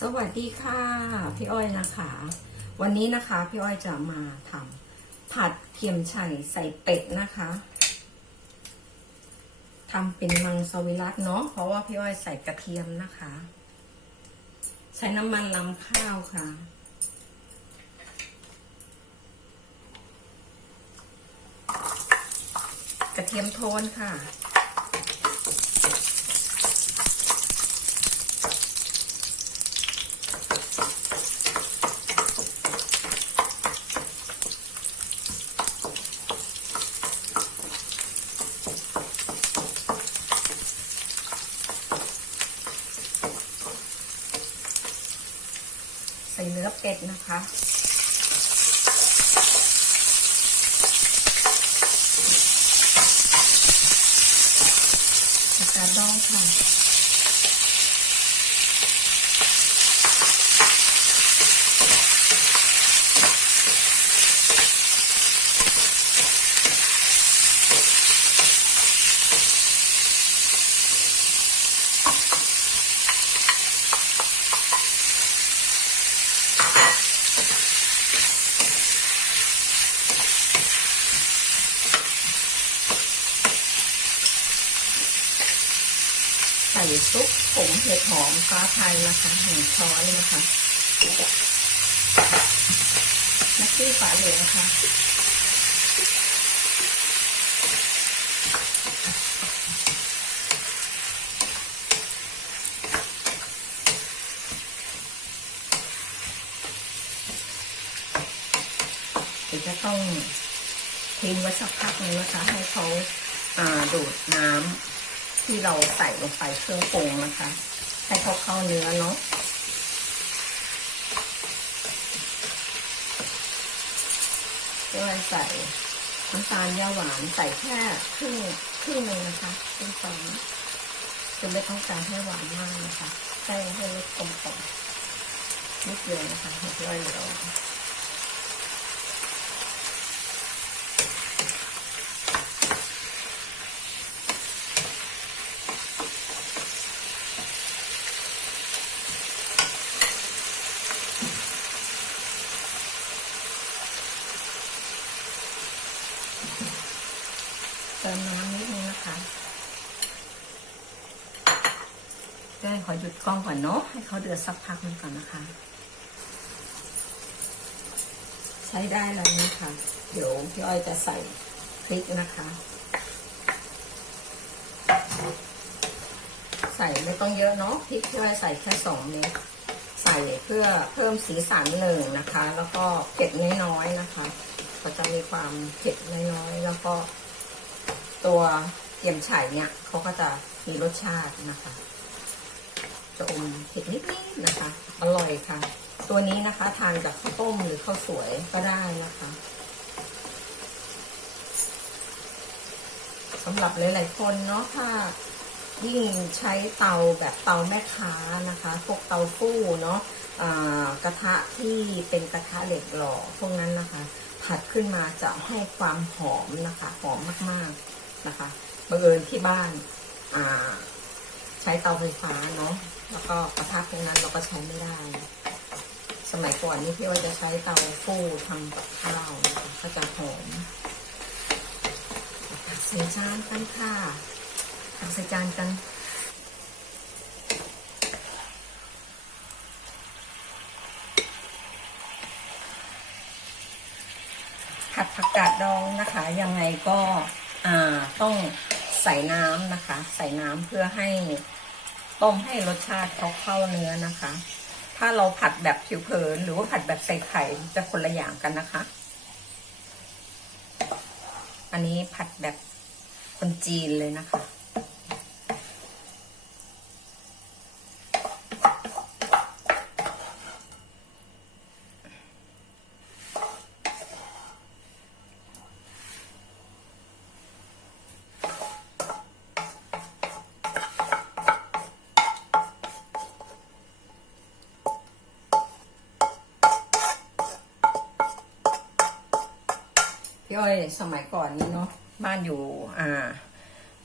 สวัสดีค่ะ พี่อ้อยนะคะ วันนี้นะคะพี่อ้อยจะมาทำผัดเทียมไชัยใส่เป็ดนะคะทำเป็นมังสวิรัตเนาะเพราะว่าพี่อ้อยใส่กระเทียมนะคะ ใช้น้ำมันลำข้าวค่ะ กระเทียมโทนค่ะ ส่เนื้อเป็ดนะคะผักกาดดองค่ะ ซุปผงเห็ดหอมฟ้าไทยนะคะหนึ่งช้อนนะคะนักซี่ฝาเหลืองนะคะเดี๋ยวจะต้องทิ้งไว้สักพักหนึงนะคะให้เขาอ่าดูดน้ำ ที่เราใส่ลงไปเครื่องปรุงนะคะ ให้เขาเข้าเนื้อเนาะก็เลยใส่น้ำตาลยาหวานใส่แค่ครึ่งครึ่งหนึงนะคะครึ่งช้อนคือไม่ต้องการให้หวานมากนะคะใส่ให้รสกลมกล่อมนิดเดียวนะคะเห็ดย่อยเหลือ เติมน้ำนิดนึงนะคะ เพื่อนขอหยุดกล้องก่อนเนาะให้เขาเดือดสักพักหนึงก่อนนะคะ ใช้ได้แล้วนะคะ เดี๋ยวพี่อ้อยจะใส่พริกนะคะ ใส่ไม่ต้องเยอะเนาะพริกพี่อ้อยใส่แค่สองเม็ดใส่เพื่อเพิ่มสีสันหนึ่งนะคะ แล้วก็เผ็ดน้อยๆนะคะก็จะมีความเผ็ดน้อยๆแล้วก็ตัวเทียมไฉเนี่ยเขาก็จะมีรสชาตินะคะ จะอมเผ็ดนิดๆนะคะ อร่อยค่ะ ตัวนี้นะคะทานกับข้าวต้มหรือข้าวสวยก็ได้นะคะสำหรับหลาย ๆ คนเนาะถ้ายิ่งใช้เตาแบบเตาแม่ค้านะคะ พวกเตาฟู่เนาะกระทะที่เป็นกระทะเหล็กหล่อพวกนั้นนะคะ ผัดขึ้นมาจะให้ความหอมนะคะ หอมมากๆนะคะบังเอิญที่บ้านอ่า ใช้เตาไฟฟ้าเนาะแล้วก็กระทะพวกนั้นเราก็ใช้ไม่ได้ สมัยก่อนนี่พี่ว่าจะใช้เตาฟู่ทำกับข้าวนะคะก็จะหอมตักใส่จานกันค่ะตักใส่จานกันผัดผักกาดดองนะคะ ยังไงก็ต้องใส่น้ำนะคะ ใส่น้ำเพื่อให้ ต้มให้รสชาติเขาเข้าเนื้อนะคะ ถ้าเราผัดแบบผิวเผินหรือว่าผัดแบบใส่ไข่จะคนละอย่างกันนะคะ อันนี้ผัดแบบคนจีนเลยนะคะ พี่อ้อยสมัยก่อนนี้เนาะบ้านอยู่อ่า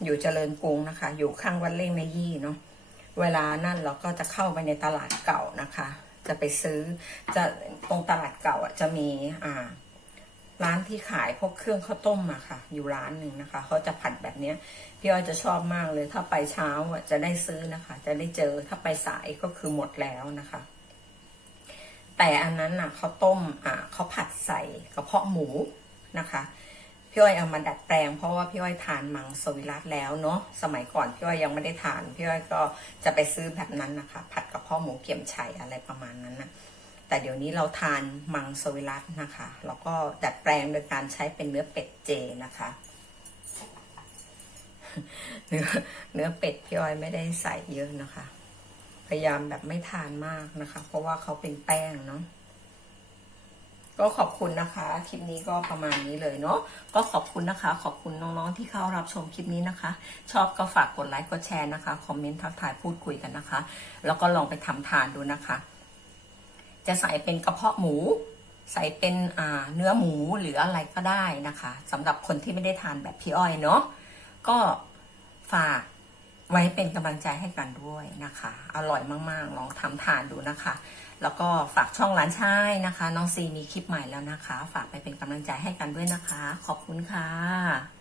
อยู่เจริญกรุงนะคะ อยู่ข้างวัดเล่งแม่ยี่เนาะเวลานั่นเราก็จะเข้าไปในตลาดเก่านะคะ จะไปซื้อจะตรงตลาดเก่าอะจะมีอ่า ร้านที่ขายพวกเครื่องข้าวต้มอะค่ะ อยู่ร้านหนึ่งนะคะเขาจะผัดแบบเนี้ยพี่อ้อยจะชอบมากเลย ถ้าไปเช้าอะจะได้ซื้อนะคะ จะได้เจอถ้าไปสายก็คือหมดแล้วนะคะแต่อันนั้นน่ะเขาต้มอ่าเขาผัดใส่กระเพาะหมู นะคะพี่อ้อยเอามาดัดแปลงเพราะว่าพี่อ้อยทานมังสวิรัตแล้วเนาะสมัยก่อนพี่อ้อยยังไม่ได้ทานพี่อ้อยก็จะไปซื้อแบบนั้นนะคะ ผัดกระเพาะหมูเกี่ยมไชัยอะไรประมาณนั้นนะแต่เดี๋ยวนี้เราทานมังสวิรัตนะคะแล้วก็ดัดแปลงโดยการใช้เป็นเนื้อเป็ดเจนะคะ เนื้อเนื้อเป็ดพี่อ้อยไม่ได้ใส่เยอะนะคะ พยายามแบบไม่ทานมากนะคะ เพราะว่าเขาเป็นแป้งเนาะ ก็ขอบคุณนะคะ คลิปนี้ก็ประมาณนี้เลยเนาะก็ขอบคุณนะคะ ขอบคุณน้องๆที่เข้ารับชมคลิปนี้นะคะ ชอบก็ฝากกดไลค์กดแชร์นะคะคอมเมนต์ทักทายพูดคุยกันนะคะ แล้วก็ลองไปทำทานดูนะคะ จะใส่เป็นกระเพาะหมู ใส่เป็นอ่าเนื้อหมูหรืออะไรก็ได้นะคะสำหรับคนที่ไม่ได้ทานแบบพี่อ้อยเนาะก็ฝาก ไว้เป็นกำลังใจให้กันด้วยนะคะ อร่อยมากๆ ลองทำทานดูนะคะ แล้วก็ฝากช่องร้านชายนะคะ น้องซีมีคลิปใหม่แล้วนะคะ ฝากไปเป็นกำลังใจให้กันด้วยนะคะ ขอบคุณค่ะ